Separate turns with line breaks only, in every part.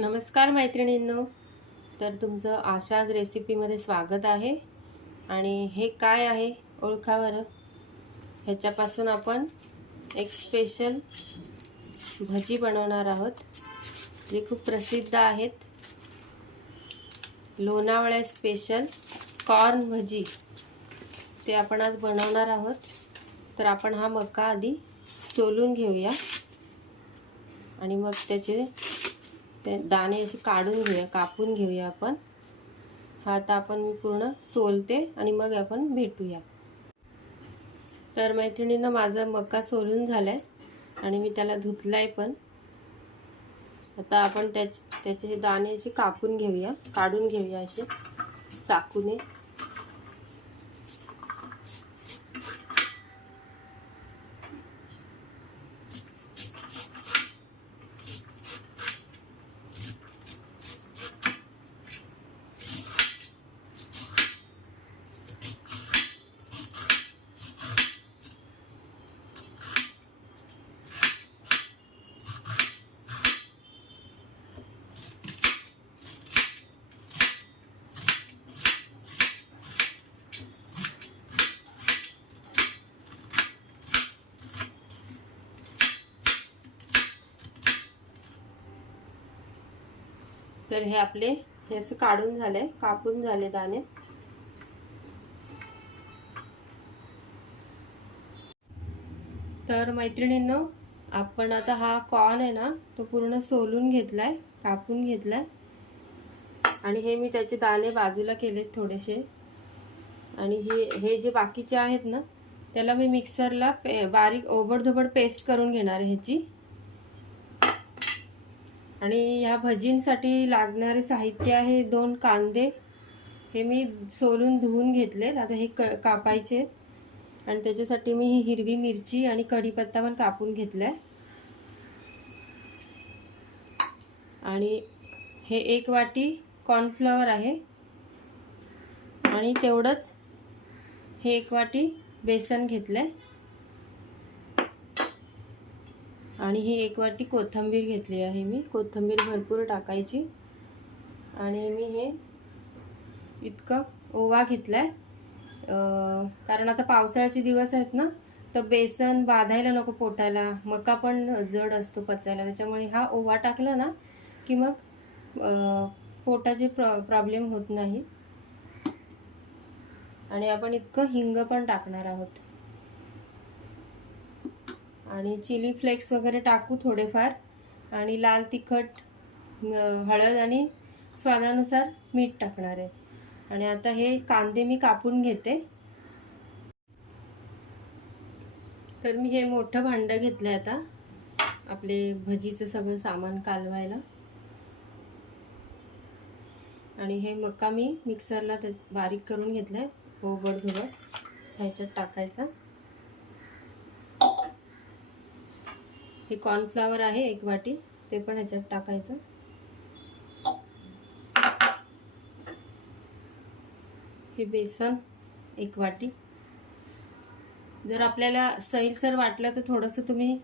नमस्कार मैत्रिणींनो. तर तुमचं आशाज रेसिपीमध्ये स्वागत आहे. आणि हे काय आहे ओळखा बरं ह्याच्यापासून आपण एक स्पेशल भजी बनवणार आहोत जे खूप प्रसिद्ध आहेत. लोणावळ्या स्पेशल कॉर्न भजी. ते आपण आज बनवणार आहोत. तर आपण हा मका आधी सोलून घेऊया. आणि मग त्याचे ते दाणे असे काढून घेऊया कापून घेऊया आपण. हा आता आपण मी पूर्ण सोलते आणि मग आपण भेटूया. तर मैत्रिणीनं माझा मका सोलून झालाय आणि मी त्याला धुतलाय पण. आता आपण त्याचे त्याचे दाणे असे कापून घेऊया काढून घेऊया असे चाकूने. तर हे आपले हे असं काढून झाले कापून झाले दाणे. तर मैत्रिणींनो आपण आता हा कॉर्न आहे ना तो पूर्ण सोलून घेतलाय कापून घेतलाय. आणि हे मी त्याचे दाणे बाजूला केलेत थोडेसे. आणि हे हे जे बाकीचे आहेत ना त्याला मी मिक्सरला पे बारीक ओबडधोबड पेस्ट करून घेणार आहे ह्याची. आणि ह्या भजींसाठी लागणारे साहित्य आहे दोन कांदे. हे मी सोलून धुवून घेतलेत. आता हे क कापायचे आणि त्याच्यासाठी मी ही हिरवी मिरची आणि कढीपत्ता पण कापून घेतलाय. आणि हे एक वाटी कॉर्नफ्लॉवर आहे. आणि तेवढंच हे एक वाटी बेसन घेतलं आहे आणि ही एक वाटी कोथिंबीर घेतली आहे मी. कोथिंबीर भरपूर टाकायची. आणि मी हे इतकं ओवा घेतलाय. कारण आता पावसाळ्याचे दिवस आहेत ना तर बेसन बाधायला नको पोटायला मका पण जड असतो पचायला. त्याच्यामुळे हा ओवा टाकला ना की मग पोटाचे प्र प्रॉब्लेम होत नाही. आणि आपण इतकं हिंग पण टाकणार आहोत. आणि चिली फ्लेक्स वगैरे टाकू थोडेफार. आणि लाल तिखट हळद आणि स्वादानुसार मीठ टाकणार आहे. आणि आता हे कांदे मी कापून घेते. तर मी हे मोठं भांडं घेतलं आहे आता. आपले भजीचं सगळं सामान कालवायला. आणि हे मका मी मिक्सरला ते बारीक करून घेतलं आहे ओबड धोबड ह्याच्यात टाकायचा. हे कॉर्नफ्लॉवर आहे एक वाटी. ते पण ह्याच्यात टाकायचं. हे बेसन एक वाटी. जर आपल्याला सैलसर वाटलं तर थोडंसं तुम्ही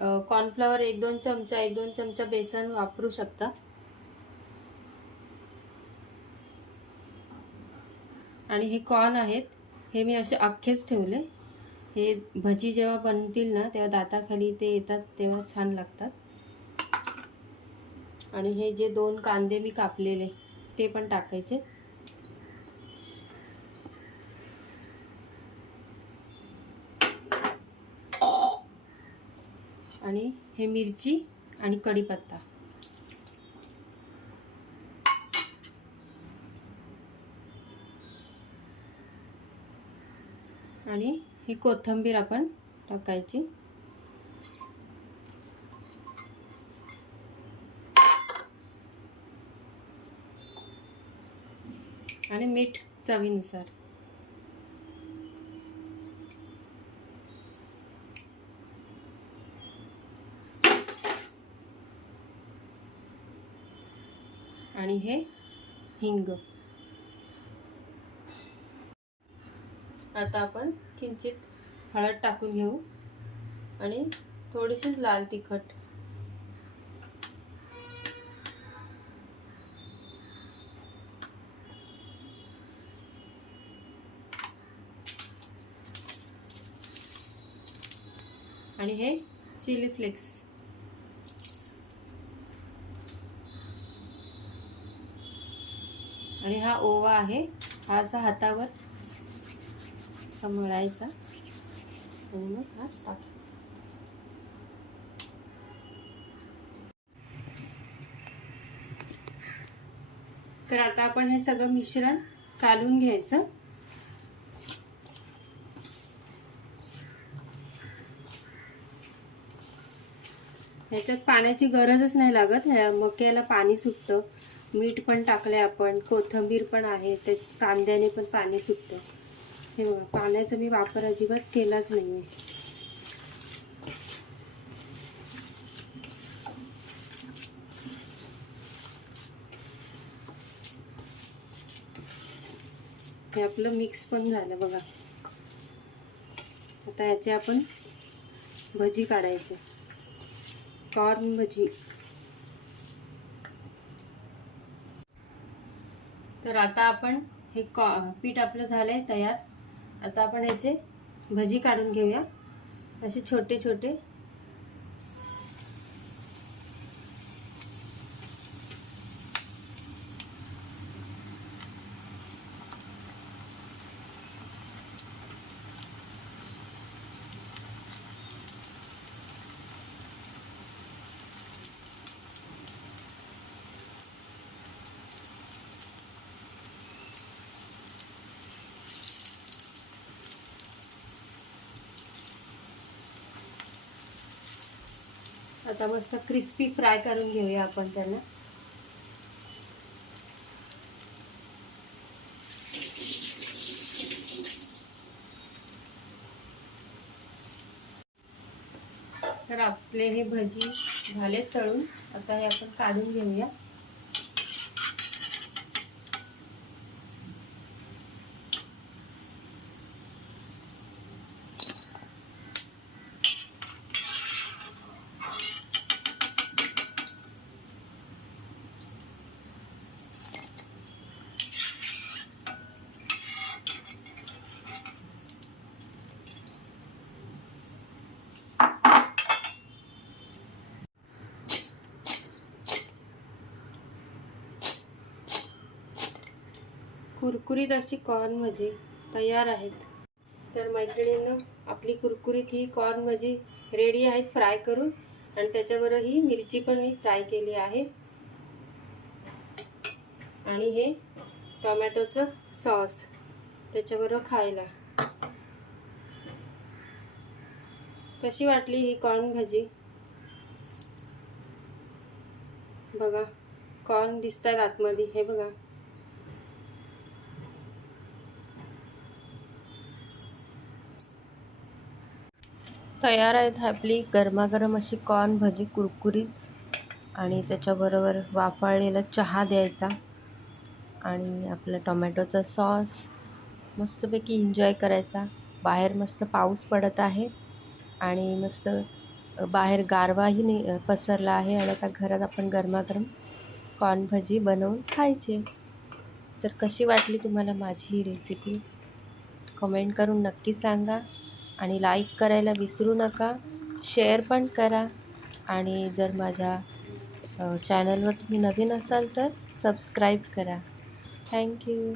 कॉर्नफ्लॉवर एक दोन चमचा एक दोन चमचा बेसन वापरू शकता. आणि हे कॉर्न आहेत. हे मी असे अख्खेच ठेवले. हे भजी जेव्हा बनतील ना तेव्हा दाताखाली ते येतात तेव्हा छान लागतात. आणि हे जे दोन कांदे मी कापलेले ते पण टाकायचे. आणि हे मिरची आणि कढीपत्ता. आणि ही कोथिंबीर आपण टाकायची. आणि मीठ चवीनुसार. आणि हे हिंग. आता आपण किंचित हळद टाकून घेऊ. आणि थोडीशी लाल तिखट. आणि हे चिली फ्लेक्स. आणि हा ओवा आहे. हा असा हातावर असा मळायचा. आणि मग हा टाक तर आता आपण हे सगळं मिश्रण कालून घ्यायचं. ह्याच्यात पाण्याची गरजच नाही लागत. ह्या मक्याला पाणी सुटतं. मीठ पण टाकले आपण. कोथिंबीर पण आहे. ते कांद्याने पण पाणी सुटतं. हे बघा पाण्याचा मी वापर अजिबात केलाच नाही आहे हे आपलं मिक्स पण झालं बघा. आता याचे आपण भजी काढायचे. कॉर्न भजी. तर आता आपण हे कॉ पीठ आपलं झालं आहे तयार. आता आपण ह्याचे भजी काढून घेऊया. असे छोटे छोटे आता मस्त क्रिस्पी फ्राय करून घेऊया आपण त्यांना तर आपले हे भजी झाले तळून. आता हे आपण काढून घेऊया. कुरकुरीत अशी कॉर्न भजी तयार आहेत. तर मैत्रिणींना आपली कुरकुरीत ही कॉर्न भजी रेडी आहेत फ्राय करून आणि त्याच्यावर ही मिरची पण मी फ्राय केली आहे. आणि हे टोमॅटोचं सॉस त्याच्याबरोबर खायला. कशी वाटली ही कॉर्न भजी? बघा कॉर्न दिसतात आतमध्ये. हे बघा. तयार आहेत आपली गरमागरम अशी कॉर्न भजी कुरकुरीत. आणि त्याच्याबरोबर वाफाळलेला चहा द्यायचा. आणि आपला टोमॅटोचा सॉस. मस्तपैकी एन्जॉय करायचा. बाहेर मस्त पाऊस पडत आहे. आणि मस्त बाहेर गारवाही नि पसरला आहे. आणि आता घरात आपण गरमागरम कॉर्न भजी बनवून खायचे. तर कशी वाटली तुम्हाला माझी ही रेसिपी कमेंट करून नक्की सांगा. आणि लाईक करायला विसरू नका शेअर पण करा. आणि जर माझ्या चॅनलवर तुम्ही नवीन असाल तर सबस्क्राईब करा. थँक्यू